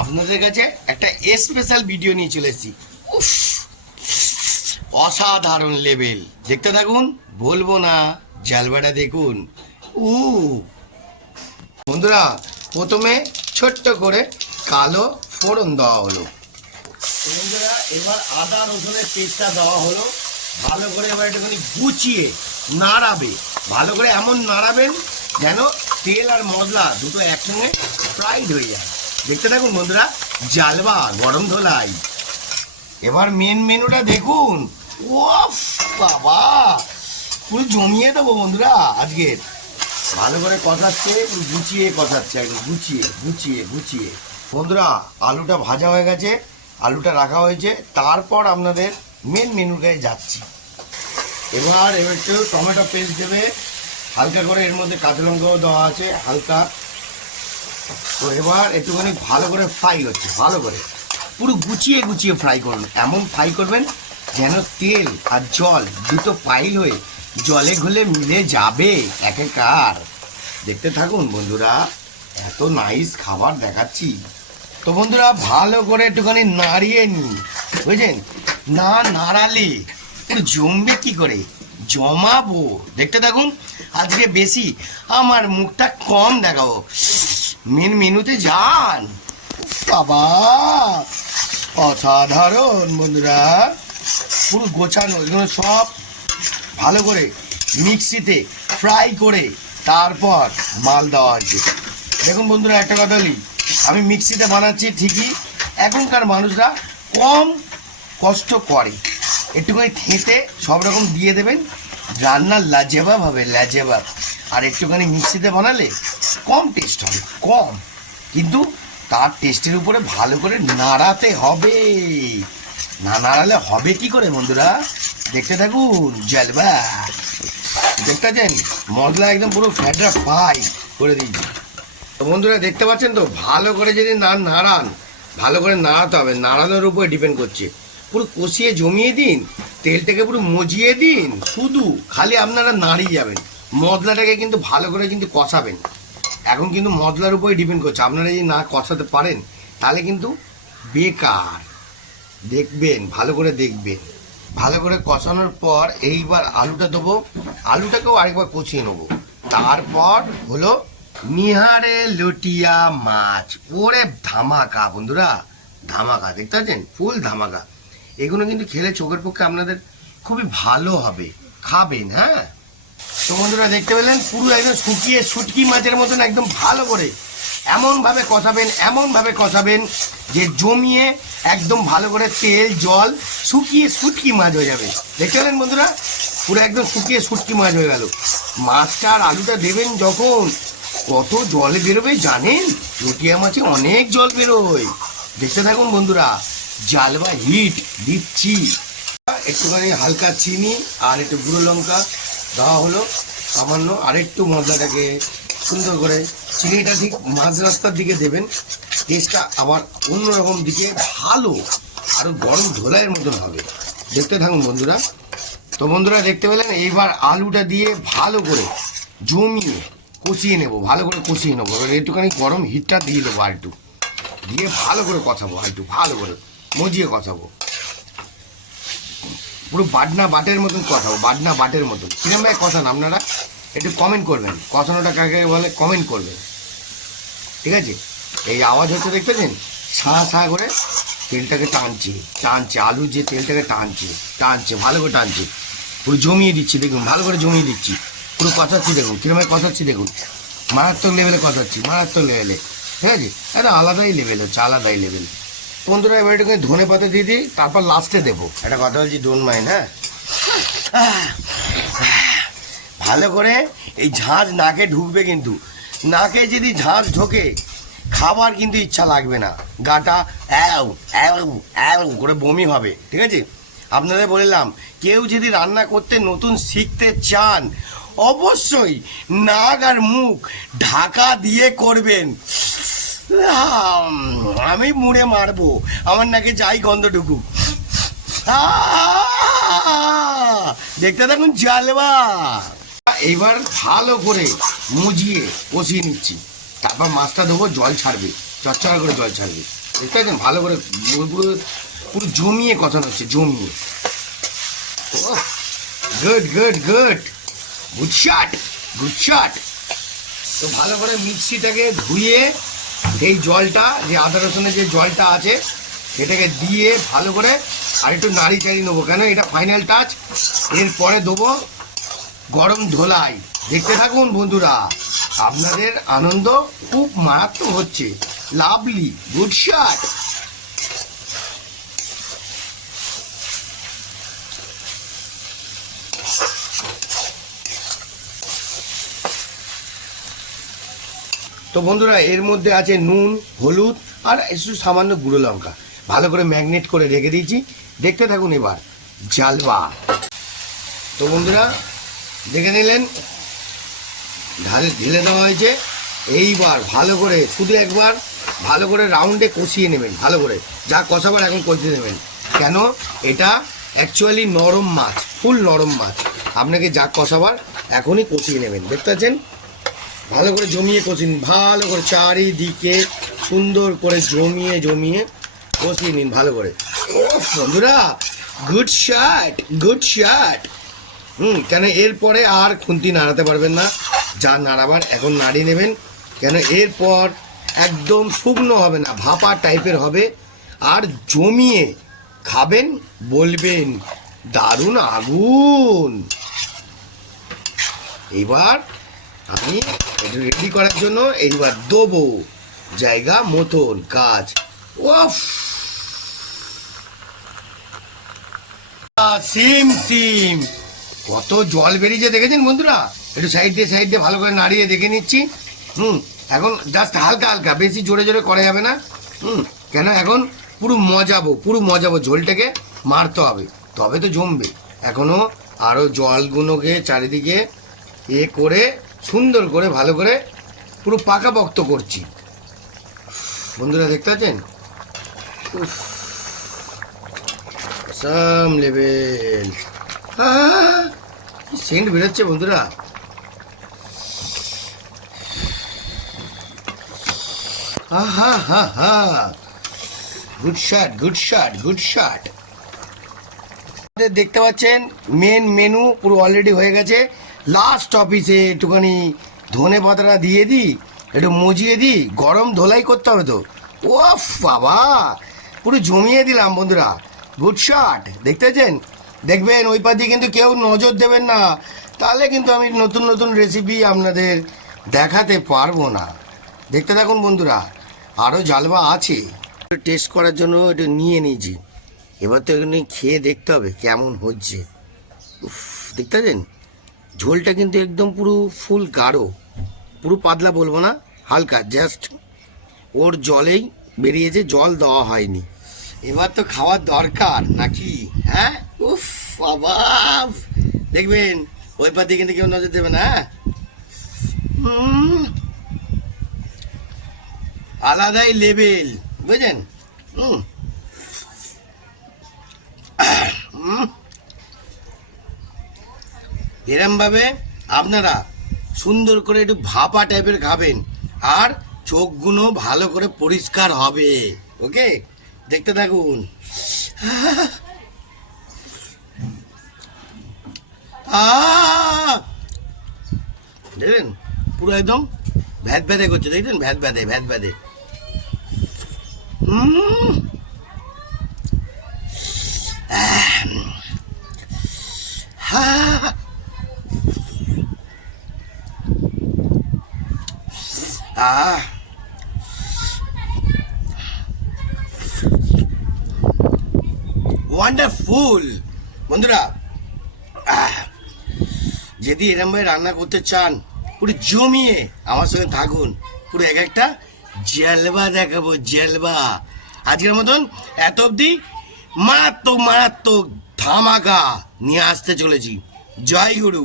আপনাদের কাছে একটা স্পেশাল ভিডিও নিয়ে চলে এসেছি। উফ, অসাধারণ লেভেল। দেখতে থাকুন, বলবো না, জালবাটা দেখুন। উ বন্ধুরা, প্রথমে ছোট্ট করে কালো ফোড়ন দেওয়া হলো। বন্ধুরা, এবার আদা রসুনের পেস্টটা দেওয়া হলো। ভালো করে এবার একটুখানি গুছিয়ে নাড়াবে। ভালো করে এমন নাড়াবেন যেন তেল আর মশলা দুটো একসঙ্গে ফ্রাইড হয়ে যায়। দেখতে থাকুন বন্ধুরা, জালবা গরম ধোলাই। এবার মেন মেনুটা দেখুন। ওফ বাবা, পুরো জমিয়ে দেবো বন্ধুরা আজকের। ভালো করে কষাচ্ছে, গুছিয়ে কষাচ্ছে, একদম গুছিয়ে গুছিয়ে গুছিয়ে। বন্ধুরা, আলুটা ভাজা হয়ে গেছে, আলুটা রাখা হয়েছে। তারপর আপনাদের মেন মেনুটায় যাচ্ছি। এবার একটু টমেটো পেস্ট দেবে হালকা করে, এর মধ্যে কাঁচা লঙ্কাও দেওয়া আছে হালকা। তো এবার একটুখানি ভালো করে ফ্রাই হচ্ছে, ভালো করে পুরো গুছিয়ে গুছিয়ে ফ্রাই করুন। এমন ফ্রাই করবেন যেন তেল আর জল দুটো পাইল হয়ে জলে ঘুলে মিলে যাবে একাকার। দেখতে থাকুন বন্ধুরা, এত নাইস খাবার দেখাচ্ছি। তো বন্ধুরা, ভালো করে একটুখানি নাড়িয়ে নিন, বুঝলেন? না নাড়ালে পুরো জমবে কি করে, জমাবো। দেখতে থাকুন, আজকে বেশি আমার মুখটা কম দেখাবো। মেন মেনুতে যান। বাবা, অসাধারণ বন্ধুরা, পুরো গোছানো। এগুলো সব ভালো করে মিক্সিতে ফ্রাই করে তারপর মাল দেওয়া হয়েছে। দেখুন বন্ধুরা, একটা কথা বলি, আমি মিক্সিতে বানাচ্ছি ঠিকই, এখনকার মানুষরা কম কষ্ট করে। একটুখানি থেঁতে সব রকম দিয়ে দেবেন, রান্না লাজবাব হবে, লাজবাব। আর একটুখানি মিক্সিতে বানালে কম টেস্ট হবে, কম, কিন্তু তার টেস্টের উপরে ভালো করে নাড়াতে হবে। না নাড়ালে হবে কি করে বন্ধুরা? দেখতে থাকুন, জালবা। দেখতে পাচ্ছেন মশলা একদম পুরো ফ্যাটরা ফ্রাই করে দিয়েছি। তো বন্ধুরা, দেখতে পাচ্ছেন তো, ভালো করে যদি না নাড়ান, ভালো করে নাড়াতে হবে, নাড়ানোর উপরে ডিপেন্ড করছে। পুরো কষিয়ে জমিয়ে দিন, তেলটাকে পুরো মজিয়ে দিন, শুধু খালি আপনারা নাড়িয়ে যাবেন। মশলাটাকে কিন্তু ভালো করে কিন্তু কষাবেন। এখন কিন্তু মশলার উপরে ডিপেন্ড করছে, আপনারা যদি না কষাতে পারেন তাহলে কিন্তু বেকার। দেখবেন, ভালো করে দেখবেন। ভালো করে কষানোর পর এইবার আলুটা দেবো, আলুটাকেও আরেকবার কষিয়ে নেবো। তারপর হলো নিহারে লটিয়া মাছ। ওরে ধামাকা বন্ধুরা, ধামাকা। দেখতে পাচ্ছেন, ফুল ধামাকা। এগুলো কিন্তু খেলে চোখের পক্ষে আপনাদের খুবই ভালো হবে, খাবেন। হ্যাঁ, তো বন্ধুরা, দেখতে পেলেন পুরো একদম শুকিয়ে শুটকি মাছের মতন একদম ভালো করে এমনভাবে কষাবেন, এমনভাবে কষাবেন যে জমিয়ে একদম ভালো করে তেল জল শুকিয়ে শুটকি মাছ হয়ে যাবে। দেখতে পেলেন বন্ধুরা, পুরো একদম শুকিয়ে শুটকি মাছ হয়ে গেল। মাছটা আর আলুটা দেবেন যখন, কত জল বেরোবে জানেন? লটিয়া মাছে অনেক জল বেরোয়। দেখতে থাকুন বন্ধুরা, জালবা হিট দিচ্ছি। একটুখানি হালকা চিনি আর একটু গুঁড়ো লঙ্কা দেওয়া হলো সামান্য। আর একটু মশলাটাকে সুন্দর করে, চিনিটা ঠিক মাঝ রাস্তার দিকে দেবেন, টেস্টটা আবার অন্যরকম দিকে ভালো, আরও গরম ধোলাইয়ের মতন হবে। দেখতে থাকুন বন্ধুরা। তো বন্ধুরা, দেখতে পেলেন, এইবার আলুটা দিয়ে ভালো করে জমিয়ে কষিয়ে নেবো, ভালো করে কষিয়ে নেবো। এবার একটুখানি গরম হিটটা দিয়ে দেবো, আর একটু দিয়ে ভালো করে কষাবো, আর একটু ভালো করে মজিয়ে কষাবো। পুরো বাটনা বাটের মতন কষাবো, বাটনা বাটের মতন। কিরম ভাই কষান আপনারা একটু কমেন্ট করবেন, কষানোটা কাকে বলে কমেন্ট করবেন, ঠিক আছে? এই আওয়াজ হচ্ছে, দেখতেছেন, সা সা করে তেলটাকে টানছে টানছে, আলু যে তেলটাকে টানছে টানছে, ভালো করে টানছে। পুরো জমিয়ে দিচ্ছি, দেখুন, ভালো করে জমিয়ে দিচ্ছি, পুরো কষাচ্ছি। দেখুন কিরমভাবে কষাচ্ছি, দেখুন, মারাত্মক লেভেলে কষাচ্ছি, মারাত্মক লেভেলে। ঠিক আছে, একটা আলাদাই লেভেল হচ্ছে, আলাদাই লেভেল। বন্ধুরা, এবার একটু ধনে পাতা দিয়ে দিই, তারপর লাস্টে দেবো। একটা কথা বলছি, ডোন্ট মাইন্ড। হ্যাঁ, ভালো করে এই ঝাঁঝ নাকে ঢুকবে, কিন্তু নাকে যদি ঝাঁঝ ঢোকে খাবার কিন্তু ইচ্ছা লাগবে না, গাটা অ্যাও অ্যাও অ্যাও করে বমি হবে। ঠিক আছে, আপনাদের বললাম, কেউ যদি রান্না করতে নতুন শিখতে চান অবশ্যই নাক আর মুখ ঢাকা দিয়ে করবেন। আমি মুড়ে মারবো, আমার নাকি যাই গন্ধ ঢুকুক। দেখতে থাকুন, জালবা। এইবার ভালো করে মুজিয়ে কষিয়ে নিচ্ছি, তারপর মাছটা দেবো, জল ছাড়বে, চচ্চড়া করে জল ছাড়বে। দেখতে পাচ্ছেন ভালো করে পুরো পুরো জমিয়ে কষানো হচ্ছে, জমিয়ে। Good good good, good shot, good shot. তো ভালো করে মিক্সিটাকে ধুয়ে এই জলটা, যে আদা রসুনের যে জলটা আছে এটাকে দিয়ে ভালো করে আর একটু নাড়ি চাড়িয়ে নেবো, কেন এটা ফাইনাল টাচ। এরপরে দেবো গরম ধোলাই। দেখতে থাকুন বন্ধুরা, আপনাদের আনন্দ খুব মারাত্মক হচ্ছে। Lovely, good shot. তো বন্ধুরা এর মধ্যে আছে নুন, হলুদ আর একটু সামান্য গুঁড়ো লঙ্কা, ভালো করে ম্যাগনেট করে রেখে দিয়েছি। দেখতে থাকুন এবার জালবা। তো বন্ধুরা দেখে নিলেন ঢেলে দেওয়া হয়েছে। এইবার ভালো করে শুধু একবার ভালো করে রাউন্ডে কষিয়ে নেবেন, ভালো করে যা কষাবার এখন কষিয়ে নেবেন, কেন এটা অ্যাকচুয়ালি নরম মাছ, ফুল নরম মাছ। আপনাকে যা কষাবার এখনই কষিয়ে নেবেন। দেখতে পাচ্ছেন ভালো করে জমিয়ে কষিয়ে নিন, ভালো করে চারিদিকে সুন্দর করে জমিয়ে জমিয়ে কষিয়ে নিন ভালো করে। ও বন্ধুরা, গুড শট, গুড শট। কেন এরপরে আর খুন্তি নাড়াতে পারবেন না, যা নাড়াবার এখন নাড়িয়ে নেবেন, কেন এরপর একদম শুকনো হবে না, ভাপা টাইপের হবে। আর জমিয়ে খাবেন, বলবেন দারুণ আগুন। এইবার আমি এটা রেডি করার জন্য এইবার দেবো জায়গা মতন কাজ। ওফ, সিম সিম কত জল বেরিয়েছে দেখেছেন বন্ধুরা। একটু সাইড দিয়ে ভালো করে নাড়িয়ে দেখে নিচ্ছি। এখন জাস্ট হালকা হালকা, বেশি জোরে জোরে করা যাবে না। কেন এখন পুরো মজাবো, ঝোলটাকে মারতে হবে, তবে তো জমবে। এখনো আরও জলগুলোকে চারিদিকে করে সুন্দর করে ভালো করে পুরো পাকাপোক্ত করছি বন্ধুরা। দেখতে পাচ্ছেন সাম লেভেল সেন্ট বেরোচ্ছে বন্ধুরা। Good shot, good shot, good shot. দেখতে পাচ্ছেন মেন মেনু পুরো অলরেডি হয়ে গেছে। লাস্ট অফিসে একটুখানি ধনে পাতাটা দিয়ে দিই, একটু মজিয়ে দিই, গরম ধোলাই করতে হবে তো। ওফ বাবা, পুরো জমিয়ে দিলাম বন্ধুরা। Good shot. দেখতে পাচ্ছেন, দেখবেন ওই পাতি কিন্তু কেউ নজর দেবেন না, তাহলে কিন্তু আমি নতুন নতুন রেসিপি আপনাদের দেখাতে পারবো না। দেখতে থাকুন বন্ধুরা, আরও জালবা আছে। টেস্ট করার জন্য একটু নিয়ে নিয়েছি, এবার তো এখানে খেয়ে দেখতে হবে কেমন হচ্ছে। উফ, দেখতে পাচ্ছেন ঝোলটা কিন্তু একদম পুরো ফুল গাঢ়, পুরো পাতলা বলবো না, হালকা জাস্ট ওর জলেই বেরিয়েছে, জল দেওয়া হয়নি। এবার তো খাওয়ার দরকার নাকি? হ্যাঁ, উফ বাবা, দেখবেন ওই পাতি কিন্তু কেউ নজর দেবে না। আলাদাই লেভেল, বুঝলেন? এরমভাবে আপনারা সুন্দর করে একটু ভাপা টাইপের খাবেন, আর চোখগুলো ভালো করে পরিষ্কার হবে। ওকে, দেখতে থাকুন। দেখলেন পুরো একদম ভ্যাদ ভ্যাদে করছে, দেখলেন ভ্যাদ ভ্যাদে। ওয়ান্ডারফুল বন্ধুরা। যদি এরমভাবে রান্না করতে চান, পুরো জমিয়ে আমার সঙ্গে থাকুন, পুরো এক একটা জালবা দেখাবো, জালবা। আজকের মতন এত অবধি, মারাত্মক ধামাকা নিয়ে আসতে চলেছি। জয় গুরু।